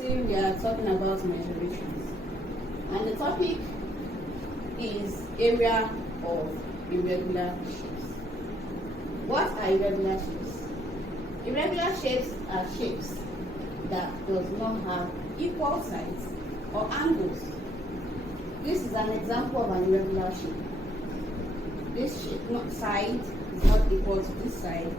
still we are talking about measurations, and the topic is area of irregular shapes. What are irregular shapes? Irregular shapes are shapes that does not have equal sides or angles. This is an example of an irregular shape. This shape, not side, is not equal to this side.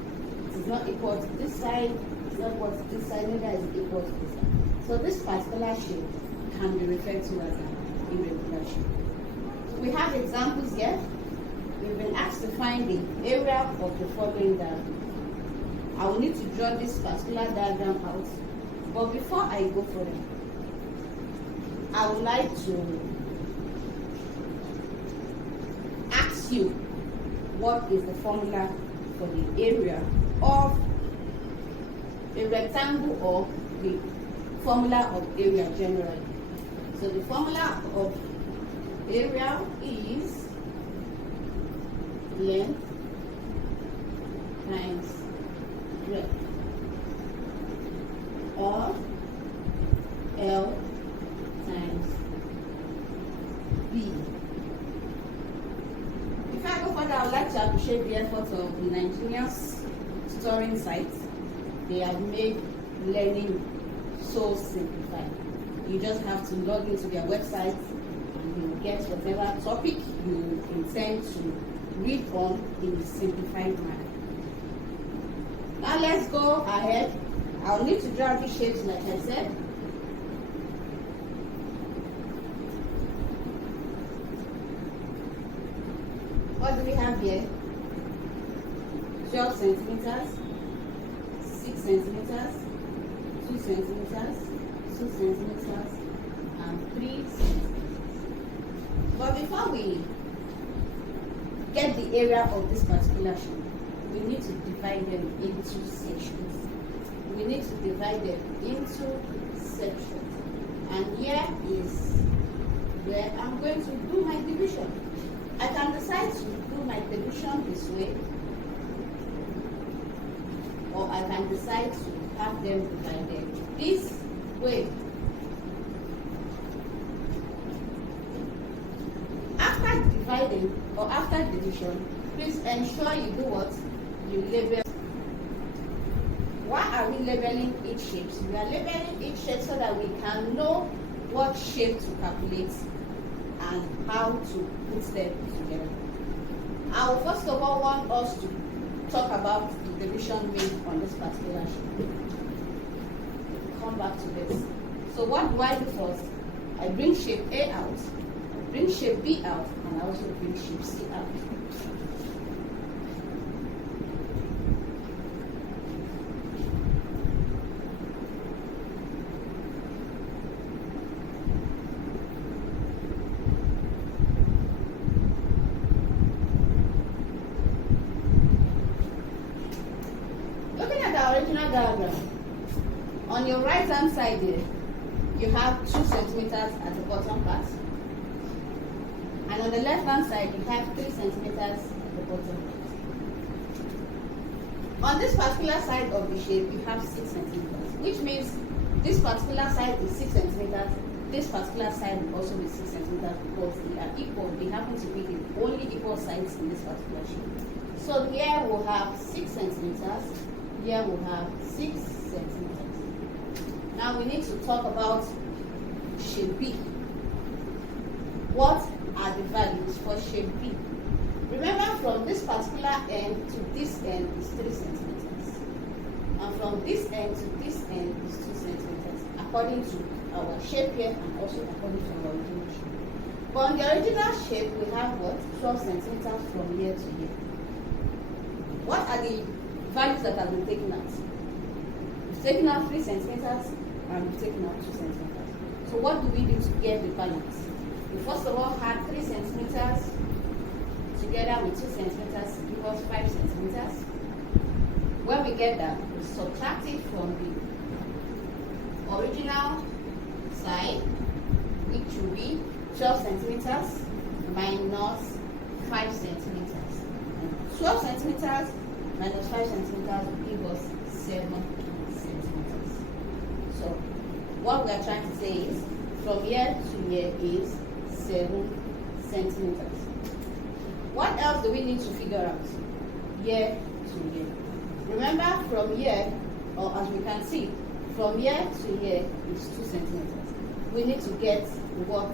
It is not equal to this side. It's not equal to this side. Neither is it equal to this side. So this particular shape can be referred to as an irregular shape. We have examples here. We've been asked to find the area of the following diagram. I will need to draw this particular diagram out. But before I go further, I would like to ask you, what is the formula for the area of a rectangle, or the formula of area generally? So the formula of area is length times breadth, or L times B. Before I go further, I would like to appreciate the efforts of the Nigenius Tutoring site. They have made learning so simplified. You just have to log into their website and you will get whatever topic you intend to read on in a simplified manner. Now let's go ahead. I'll need to draw these shapes like I said. What do we have here? 12 centimeters, 6 centimeters, 2 centimeters, 2 centimeters, and 3 centimeters. But before we get the area of this particular shape, we need to divide them into sections. We need to divide them into sections. And here is where I'm going to do my division. I can decide to do my division this way, or I can decide to have them divided this way. After dividing or after division, please ensure you do what? You label. Why are we labeling each shape? We are labeling each shape so that we can know what shape to calculate and how to put them together. I will first of all want us to talk about the division made on this particular shape. Come back to this. So what do I do first? I bring shape A out, I bring shape B out, and I also bring shape C out. Diagram. On your right hand side here, you have 2 centimeters at the bottom part, and on the left hand side you have 3 centimeters at the bottom part. On this particular side of the shape you have 6 centimeters, which means this particular side is 6 centimeters, this particular side will also be 6 centimeters because they are equal. They happen to be the only equal sides in this particular shape. So here we'll have 6 centimeters. Here we have 6 centimeters. Now we need to talk about shape B. What are the values for shape B? Remember, from this particular end to this end is 3 centimeters. And from this end to this end is 2 centimeters, according to our shape here and also according to our original shape. But on the original shape, we have what? 12 centimeters from here to here. What are the values that have been taken out? We've taken out 3 centimeters and we've taken out 2 centimeters. So what do we do to get the balance? We first of all had 3 centimeters together with 2 centimeters to give us 5 centimeters. When we get that, we subtract it from the original side, which will be 12 centimeters minus 5 centimeters. And 12 centimeters minus 5 centimeters will give us 7 centimeters. So what we are trying to say is from here to here is 7 centimeters. What else do we need to figure out? Here to here. Remember, from here, or as we can see, from here to here is 2 centimeters. We need to get what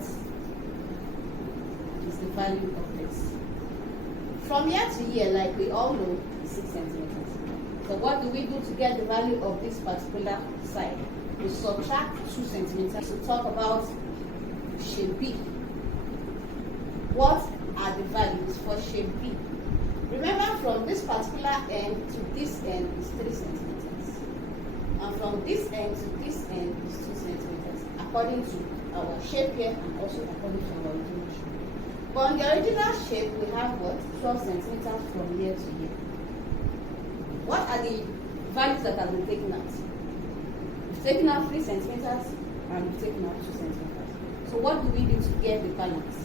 is the value of this. From here to here, like we all know, is 6 centimeters. So what do we do to get the value of this particular side? We subtract 2 centimeters to talk about shape B. What are the values for shape B? Remember, from this particular end to this end is 3 centimeters. And from this end to this end is 2 centimeters, according to our shape here and also according to our original shape. But on the original shape, we have what? 12 centimeters from here to here. What are the values that have been taken out? We've taken out 3 centimeters and we've taken out 2 centimeters. So what do we do to get the balance?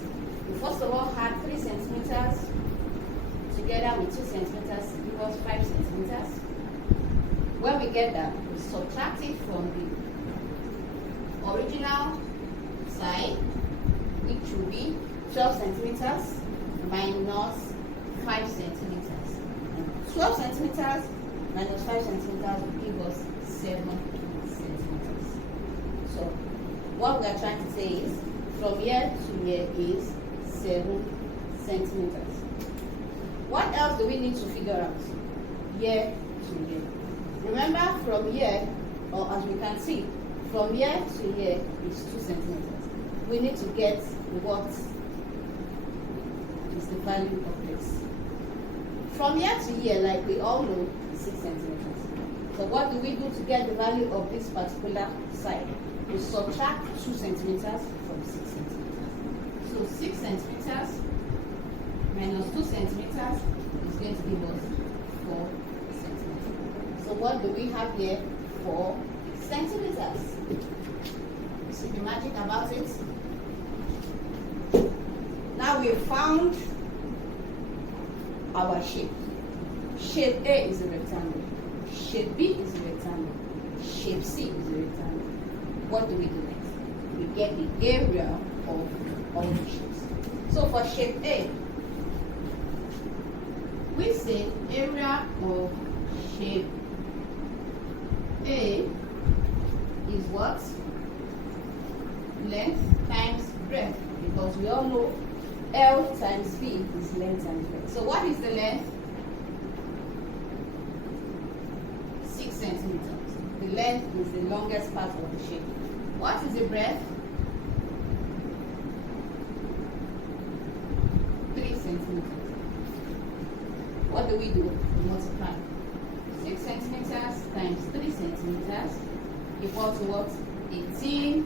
We first of all had 3 centimeters together with 2 centimeters to give us 5 centimeters. When we get that, we subtract it from the original side, which will be 12 centimeters minus 5 centimeters. And 12 centimeters minus 5 centimeters will give us 7 centimeters. So what we are trying to say is from here to here is 7 centimeters. What else do we need to figure out? Here to here. Remember, from here, or as we can see, from here to here is 2 centimeters. We need to get what is the value of this. From here to here, like we all know, is 6 centimeters. So what do we do to get the value of this particular side? We subtract 2 centimeters from 6 centimeters. So 6 centimeters minus 2 centimeters is going to give us 4 centimeters. So what do we have here? 4 centimeters. You see the magic about it? Now we have found our shape. Shape A is a rectangle. Shape B is a rectangle. Shape C is a rectangle. What do we do next? We get the area of all the shapes. So for shape A, we say area of shape A is what? Length times breadth, because we all know L times B is length times breadth. So what is the length? 6 centimeters. The length is the longest part of the shape. What is the breadth? 3 centimeters. What do? We multiply. 6 centimeters times 3 centimeters equal to what? 18